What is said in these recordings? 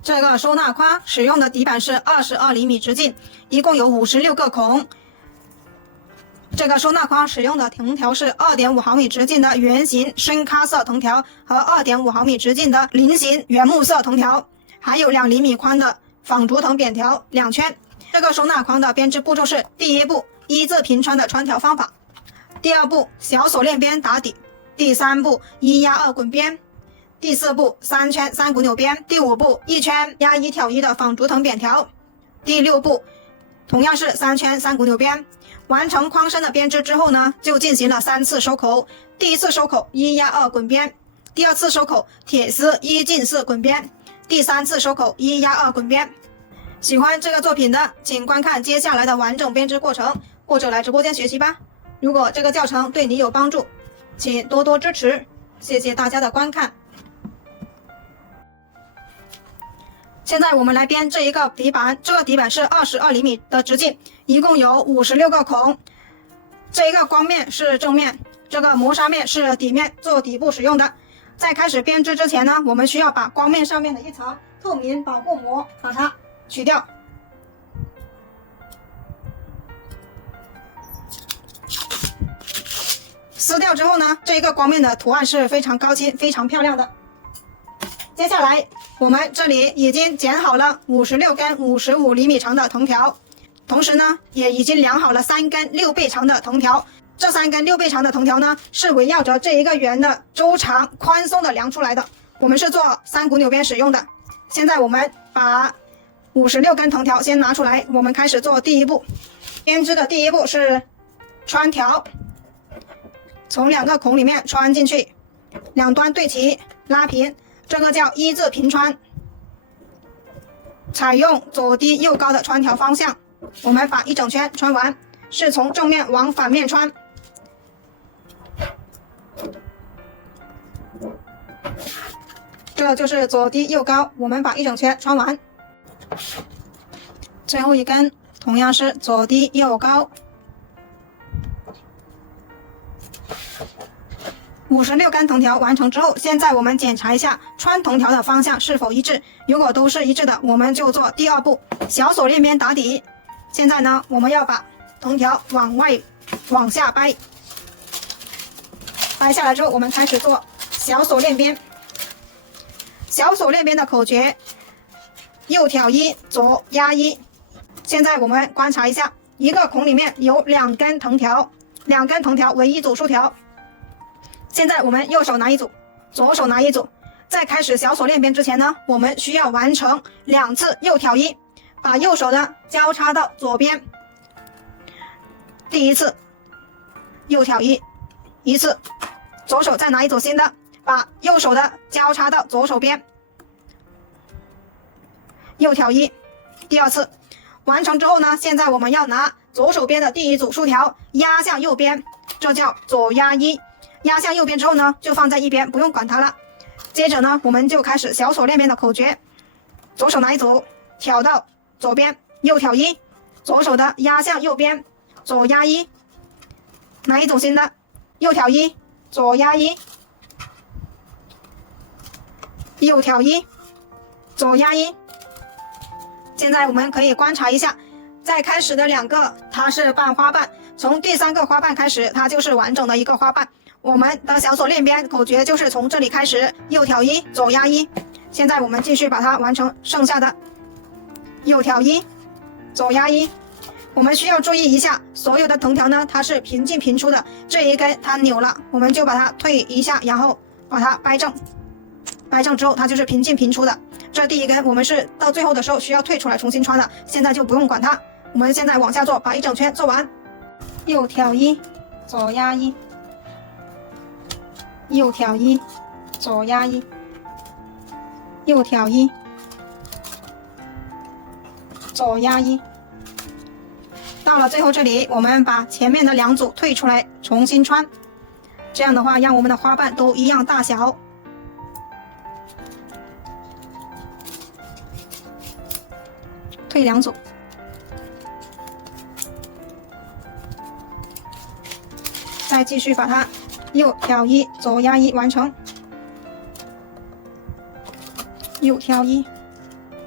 这个收纳筐使用的底板是22厘米直径，一共有56个孔。这个收纳筐使用的藤条是2.5毫米直径的圆形深咖色藤条和2.5毫米直径的菱形原木色藤条，还有2厘米宽的仿竹藤扁条2圈。这个收纳筐的编织步骤是：第一步，一字平穿的穿条方法；第二步，小锁链边打底；第三步，1压2滚边；第四步，3圈3股扭边；第五步，1圈压1挑1的仿竹藤扁条；第六步，同样是3圈3股扭边。完成筐身的编织之后呢，就进行了3次收口。第一次收口1压2滚边，第二次收口铁丝1进4滚边，第三次收口1压2滚边。喜欢这个作品的，请观看接下来的完整编织过程，或者来直播间学习吧。如果这个教程对你有帮助，请多多支持，谢谢大家的观看。现在我们来编这一个底板，这个底板是22厘米的直径，一共有56个孔。这一个光面是正面，这个磨砂面是底面，做底部使用的。在开始编织之前呢，我们需要把光面上面的一层透明保护膜把它取掉。撕掉之后呢，这一个光面的图案是非常高清、非常漂亮的。接下来我们这里已经剪好了56根55厘米长的藤条，同时呢也已经量好了3根6倍长的藤条。这3根6倍长的藤条呢是围绕着这一个圆的周长宽松的量出来的，我们是做3股扭边使用的。现在我们把56根藤条先拿出来，我们开始做第一步。编织的第一步是穿条，从2个孔里面穿进去，两端对齐拉平，这个叫一字平穿。采用左低右高的穿条方向，我们把一整圈穿完，是从正面往反面穿。这就是左低右高，我们把一整圈穿完。最后一根同样是左低右高。56根藤条完成之后，现在我们检查一下穿藤条的方向是否一致。如果都是一致的，我们就做第二步，小锁链边打底。现在呢，我们要把藤条往下掰，掰下来之后，我们开始做小锁链边。小锁链边的口诀：右挑1，左压1。现在我们观察一下，一个孔里面有2根藤条，2根藤条为一组竖条。现在我们右手拿一组，左手拿一组。在开始小锁链边之前呢，我们需要完成2次右挑1，把右手的交叉到左边。第一次右挑1，一次，左手再拿一组新的，把右手的交叉到左手边，右挑1，第二次。完成之后呢，现在我们要拿左手边的第一组竖条压向右边，这叫左压1。压向右边之后呢，就放在一边，不用管它了。接着呢，我们就开始小锁链边的口诀：左手拿一组，挑到左边，右挑1，左手的压向右边，左压1，拿一组新的，右挑1，左压1，右挑1，左压1。现在我们可以观察一下，在开始的2个它是半花瓣，从第3个花瓣开始，它就是完整的一个花瓣。我们的小锁链边口诀就是从这里开始，右挑1，左压1。现在我们继续把它完成剩下的右挑1，左压1。我们需要注意一下，所有的藤条呢，它是平进平出的，这一根它扭了，我们就把它退一下，然后把它掰正。掰正之后，它就是平进平出的。这第一根我们是到最后的时候需要退出来重新穿的，现在就不用管它。我们现在往下做，把一整圈做完。右挑1，左压1，右挑1，左压1，右挑1，左压1。到了最后这里，我们把前面的2组退出来重新穿，这样的话让我们的花瓣都一样大小。退2组，再继续把它右挑1，左压1完成。右挑1，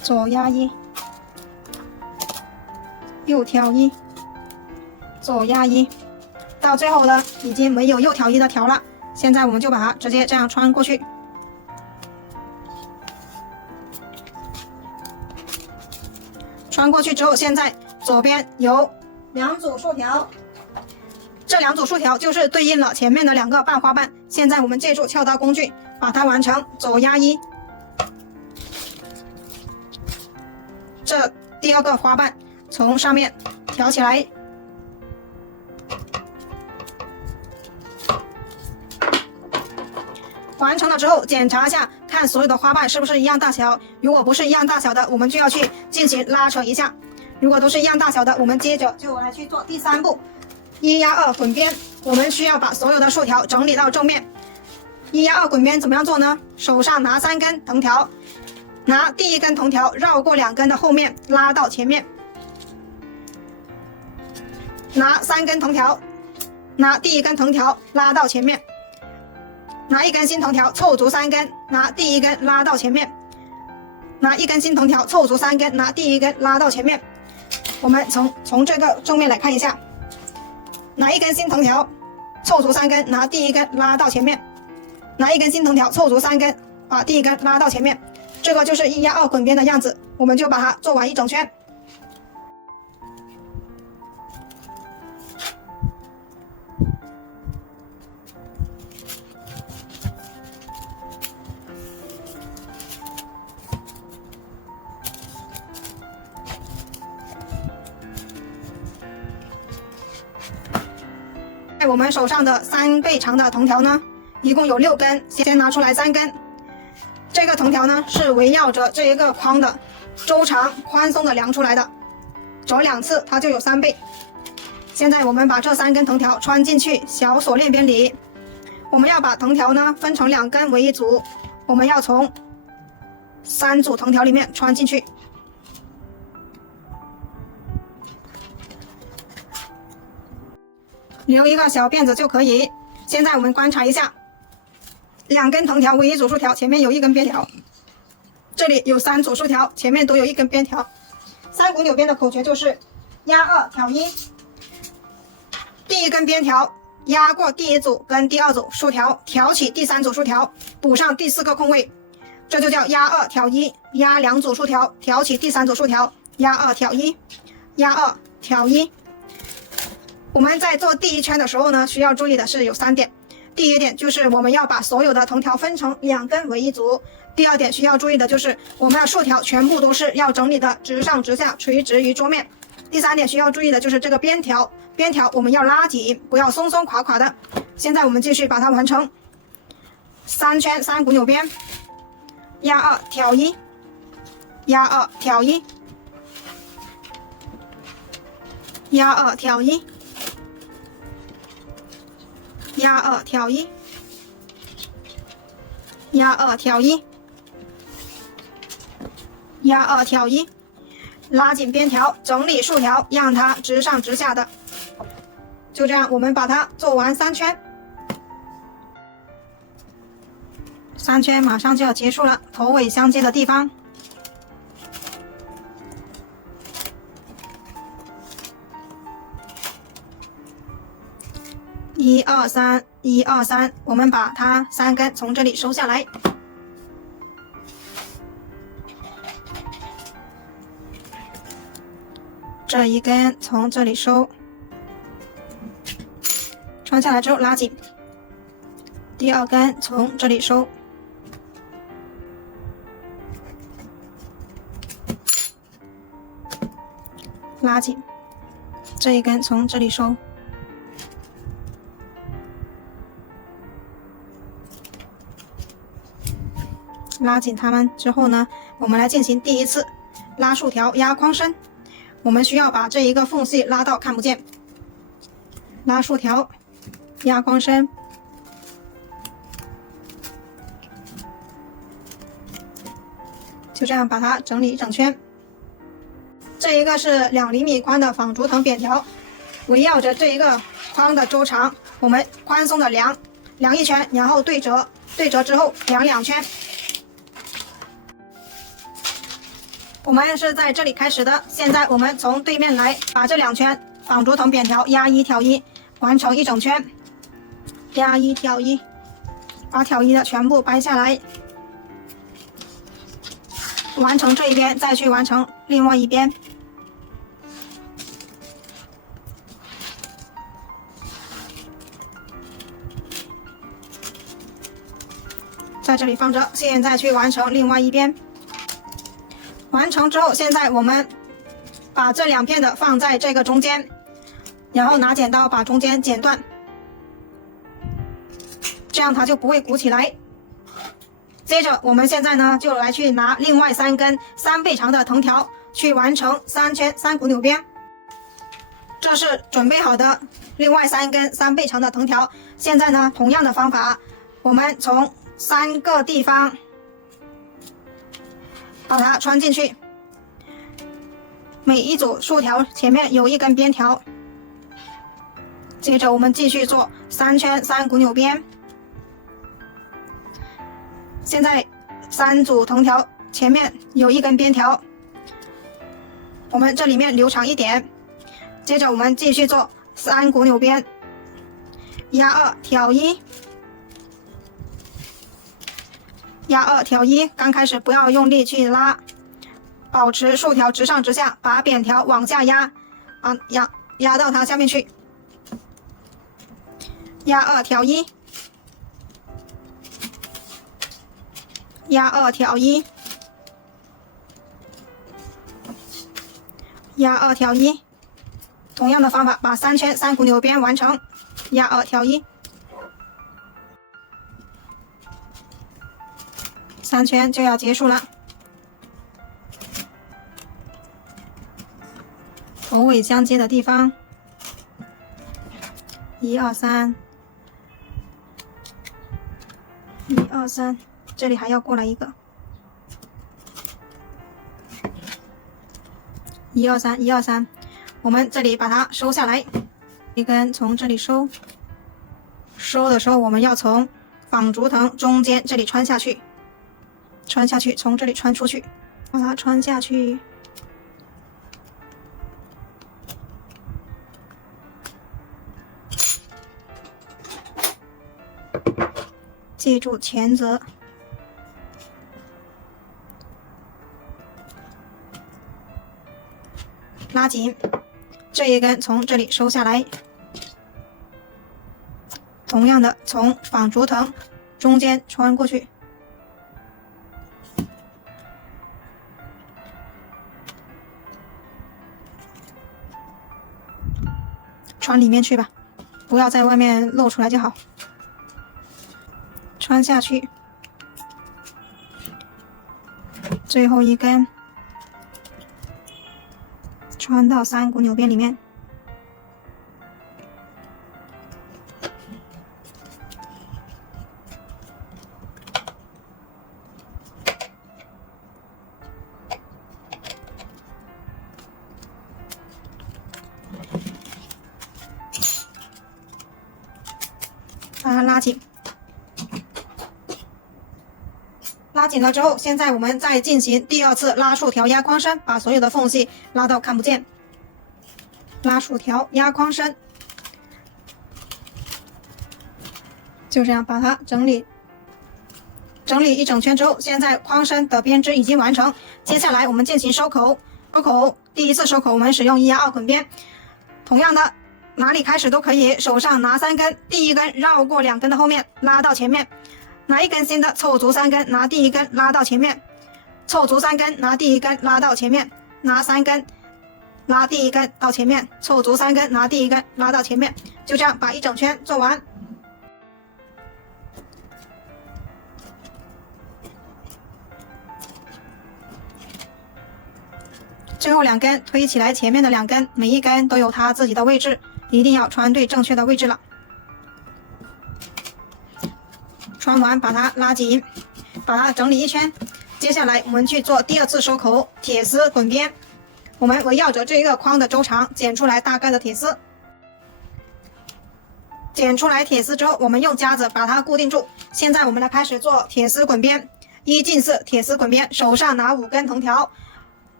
左压一，右挑一，左压一，到最后呢，已经没有右挑一的条了。现在我们就把它直接这样穿过去。穿过去之后，现在左边有2组竖条，这2组竖条就是对应了前面的2个半花瓣。现在我们借助撬刀工具把它完成左压一，这第2个花瓣从上面挑起来，完成了之后检查一下，看所有的花瓣是不是一样大小。如果不是一样大小的，我们就要去进行拉扯一下。如果都是一样大小的，我们接着就来去做第3步，1压2滚边。我们需要把所有的竖条整理到正面。1压2滚边怎么样做呢？手上拿3根藤条，拿第1根藤条绕过2根的后面，拉到前面。拿3根藤条，拿第1根藤条拉到前面。拿1根新藤条凑足3根，拿第1根拉到前面。拿1根新藤条凑足3根，拿第1根拉到前面。我们从这个正面来看一下，拿1根新藤条凑足3根，拿第1根拉到前面。拿1根新藤条凑足3根，把第1根拉到前面。这个就是1压2滚边的样子，我们就把它做完1整圈。我们手上的3倍长的藤条呢，一共有6根，先拿出来3根。这个藤条呢是围绕着这一个框的周长宽松的量出来的，折2次它就有3倍。现在我们把这3根藤条穿进去小锁链边里。我们要把藤条呢分成2根为1组，我们要从3组藤条里面穿进去。留一个小辫子就可以。现在我们观察一下，2根藤条为1组竖条，前面有1根边条，这里有3组竖条，前面都有1根边条。3股扭边的口诀就是压2挑1，第1根边条压过第1组跟第2组竖条，挑起第3组竖条，补上第4个空位，这就叫压2挑1。压2组竖条，挑起第3组竖条，压2挑1，压2挑1。我们在做第1圈的时候呢，需要注意的是有3点。第1点就是我们要把所有的藤条分成2根为1组。第2点需要注意的就是我们的竖条全部都是要整理的直上直下，垂直于桌面。第3点需要注意的就是这个边条我们要拉紧，不要松松垮垮的。现在我们继续把它完成3圈3股扭边，压2挑1，压2挑1，压2挑1，压2挑1，压2挑1，压2挑1，拉紧边条，整理竖条，让它直上直下的。就这样，我们把它做完3圈。3圈马上就要结束了，头尾相接的地方。1、2、3， 1、2、3，我们把它3根从这里收下来。这1根从这里收，穿下来之后拉紧。第2根从这里收，拉紧。这1根从这里收。拉紧它们之后呢，我们来进行第1次拉竖条压框身。我们需要把这一个缝隙拉到看不见，拉竖条压框身。就这样把它整理1整圈。这一个是2厘米宽的纺竹藤扁条，围绕着这一个框的周长，我们宽松的量1圈，然后对折，对折之后量2圈。我们是在这里开始的，现在我们从对面来，把这2圈纺竹藤扁条压1挑1，完成一整圈，压1挑1，把挑1的全部掰下来，完成这一边，再去完成另外一边。在这里放着，现在去完成另外一边。完成之后，现在我们把这2片的放在这个中间，然后拿剪刀把中间剪断，这样它就不会鼓起来。接着我们现在呢，就来去拿另外3根3倍长的藤条去完成3圈3股扭边。这是准备好的另外3根3倍长的藤条。现在呢，同样的方法，我们从3个地方把它穿进去，每一组竖条前面有1根边条。接着我们继续做3圈3股扭边。现在3组藤条前面有1根边条，我们这里面留长一点。接着我们继续做3股扭边，压2挑1，压2挑1，刚开始不要用力去拉，保持竖条直上直下，把扁条往下压，压到它下面去。压2挑1，压2挑1，压2挑1，同样的方法把3圈3股扭边完成，压2挑1。3圈就要结束了，头尾相接的地方，1、2、3，1、2、3，这里还要过来一个，1、2、3，1、2、3，我们这里把它收下来，一根从这里收，收的时候我们要从纺竹藤中间这里穿下去。穿下去，从这里穿出去，把它穿下去。记住前则，拉紧，这一根从这里收下来。同样的，从纺竹藤中间穿过去。穿里面去吧，不要在外面露出来就好。穿下去，最后一根穿到3股扭边里面。把它拉紧，拉紧了之后，现在我们再进行第2次拉竖条压框身，把所有的缝隙拉到看不见。拉竖条压框身，就这样把它整理一整圈之后，现在框身的编织已经完成。接下来我们进行收口，第1次收口我们使用1压2滚边，同样的。哪里开始都可以，手上拿3根，第1根绕过2根的后面，拉到前面，拿1根新的，凑足3根，拿第1根拉到前面，凑足3根，拿第1根拉到前面，拿3根，拉第1根到前面，凑足3根，拿第1根拉到前面，就这样把一整圈做完。最后2根推起来，前面的2根每一根都有它自己的位置，一定要穿对正确的位置了。穿完把它拉紧，把它整理一圈。接下来我们去做第2次收口，铁丝滚边。我们围绕着这个框的周长剪出来大概的铁丝。剪出来铁丝之后，我们用夹子把它固定住。现在我们来开始做铁丝滚边，1进4铁丝滚边，手上拿5根藤条。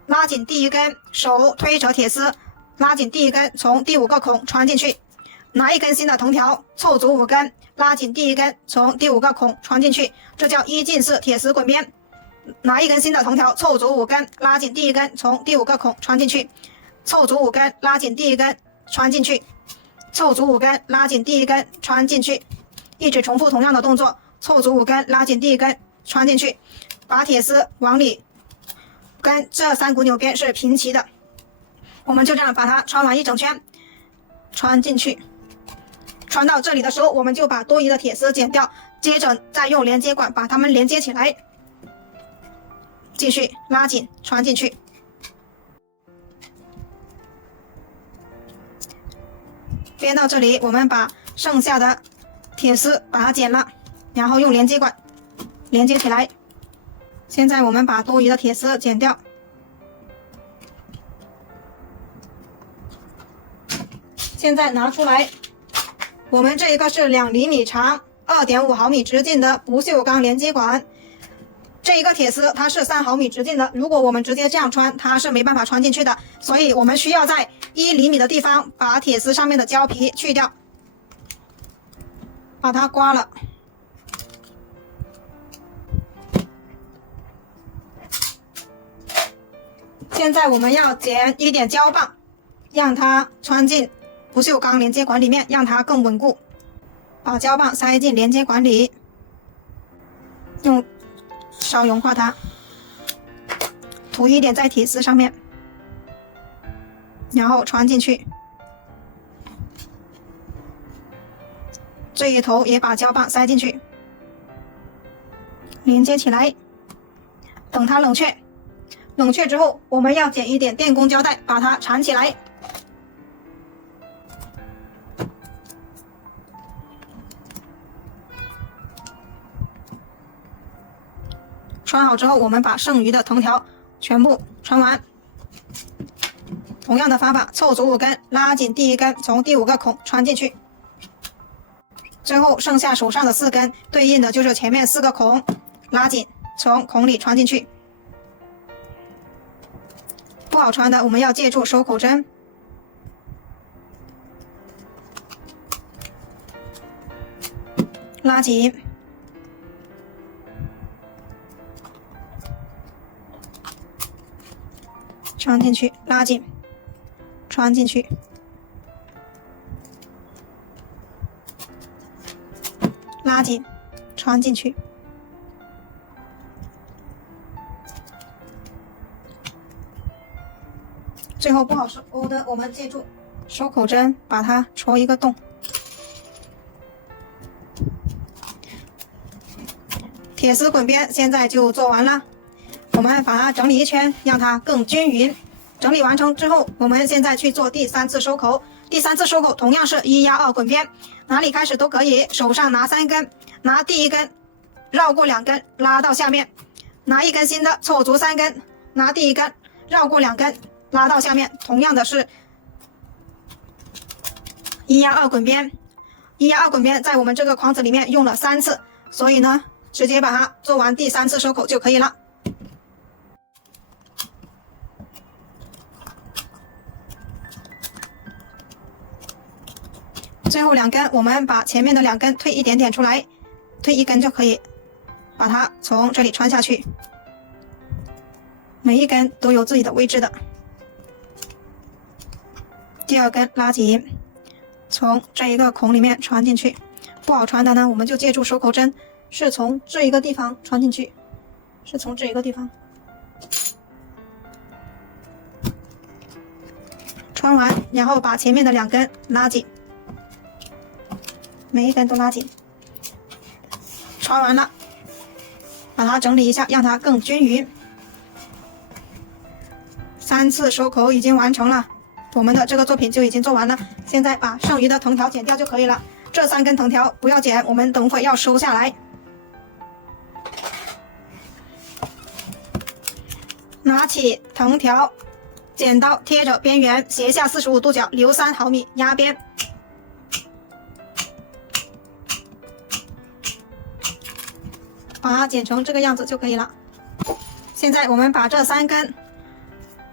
拉紧第一根，手推着铁丝，拉紧第一根，从第5个孔穿进去。拿一根新的藤条，凑足5根，拉紧第一根，从第5个孔穿进去，这叫1进式铁丝滚边。拿一根新的藤条，凑足5根，拉紧第一根，从第5个孔穿进去，凑足5根，拉紧第一根，穿进去，凑足5根，拉紧第一根，穿进去，一直重复同样的动作，凑足5根，拉紧第一根，穿进去，把铁丝往里跟这3股纽边是平齐的。我们就这样把它穿完一整圈，穿进去。穿到这里的时候，我们就把多余的铁丝剪掉，接着再用连接管把它们连接起来，继续拉紧穿进去。编到这里，我们把剩下的铁丝把它剪了，然后用连接管连接起来。现在我们把多余的铁丝剪掉，现在拿出来，我们这一个是2厘米长、2.5毫米直径的不锈钢连接管。这一个铁丝它是3毫米直径的，如果我们直接这样穿，它是没办法穿进去的，所以我们需要在1厘米的地方把铁丝上面的胶皮去掉，把它刮了。现在我们要剪一点胶棒，让它穿进不锈钢连接管里面，让它更稳固。把胶棒塞进连接管里，用烧融化它，涂一点在铁丝上面，然后穿进去。这一头也把胶棒塞进去，连接起来，等它冷却。冷却之后，我们要剪一点电工胶带，把它缠起来。穿好之后，我们把剩余的藤条全部穿完。同样的方法，凑足5根，拉紧第一根，从第5个孔穿进去。最后剩下手上的4根，对应的就是前面4个孔，拉紧，从孔里穿进去。不好穿的，我们要借助收口针，拉紧，穿进去，拉紧，穿进去，拉紧，穿进去。最后不好收的，我们借助收口针把它戳一个洞。铁丝滚边现在就做完了，我们把它整理一圈，让它更均匀。整理完成之后，我们现在去做第3次收口。第3次收口同样是1压2滚边，哪里开始都可以，手上拿3根，拿第1根绕过2根拉到下面，拿一根新的凑足3根，拿第1根绕过2根拉到下面，同样的是1压2滚边。1压2滚边在我们这个框子里面用了3次，所以呢直接把它做完第3次收口就可以了。最后2根，我们把前面的2根退一点点出来，退1根就可以把它从这里穿下去，每一根都有自己的位置的。第2根拉紧，从这一个孔里面穿进去。不好穿的呢，我们就借助收口针，是从这一个地方穿进去，是从这一个地方穿完，然后把前面的2根拉紧，每一根都拉紧。穿完了，把它整理一下，让它更均匀。3次收口已经完成了，我们的这个作品就已经做完了。现在把剩余的藤条剪掉就可以了。这3根藤条不要剪，我们等会要收下来。拿起藤条，剪刀贴着边缘，斜下45度角，留3毫米，压边。把它剪成这个样子就可以了。现在我们把这3根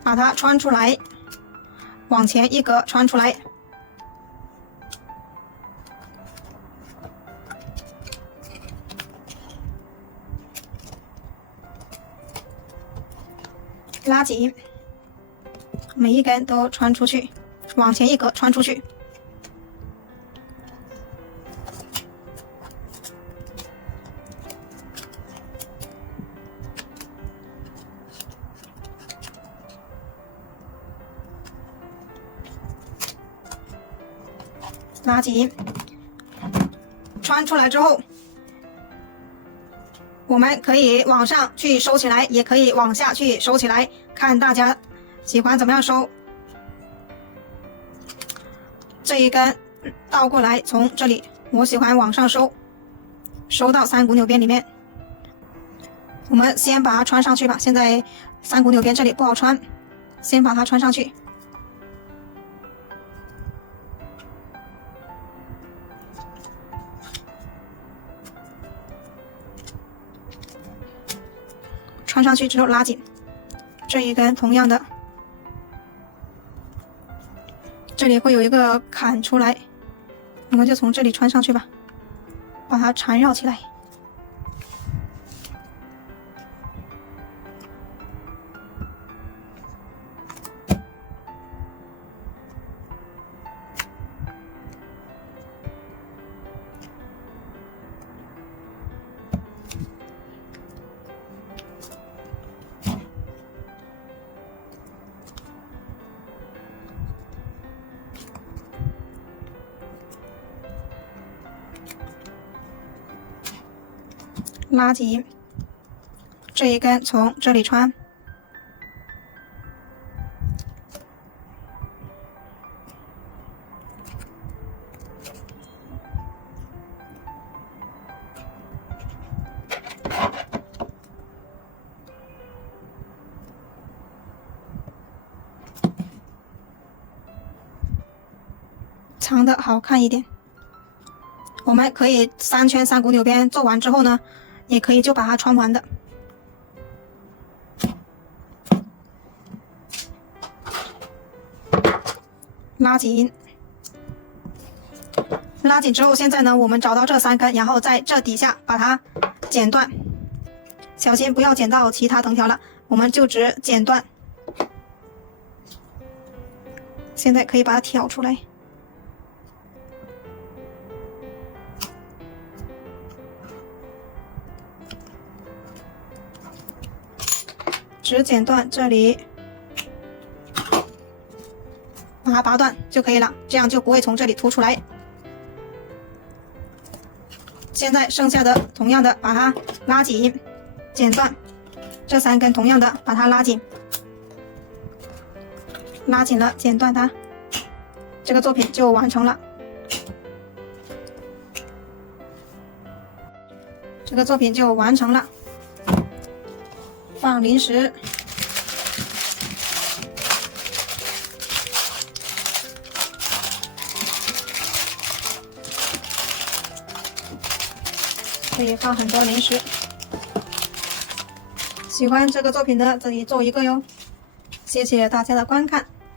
把它穿出来，往前一格穿出来，拉紧，每一根都穿出去，往前一格穿出去。拉紧，穿出来之后，我们可以往上去收起来，也可以往下去收起来，看大家喜欢怎么样收。这一根倒过来，从这里，我喜欢往上收，收到3股纽边里面。我们先把它穿上去吧，现在3股纽边这里不好穿，先把它穿上去。穿上去之后拉紧，这一根同样的，这里会有一个坎出来，我们就从这里穿上去吧，把它缠绕起来。拉紧，这一根从这里穿，藏的好看一点。我们可以3圈3股纽边做完之后呢，也可以就把它穿完的。拉紧，拉紧之后，现在呢，我们找到这3根，然后在这底下把它剪断，小心不要剪到其他藤条了，我们就只剪断。现在可以把它挑出来。只剪断这里，把它拔断就可以了，这样就不会从这里凸出来。现在剩下的同样的把它拉紧，剪断，这3根同样的把它拉紧，拉紧了剪断它，这个作品就完成了。这个作品就完成了。放零食，可以放很多零食。喜欢这个作品的自己做一个哟，谢谢大家的观看。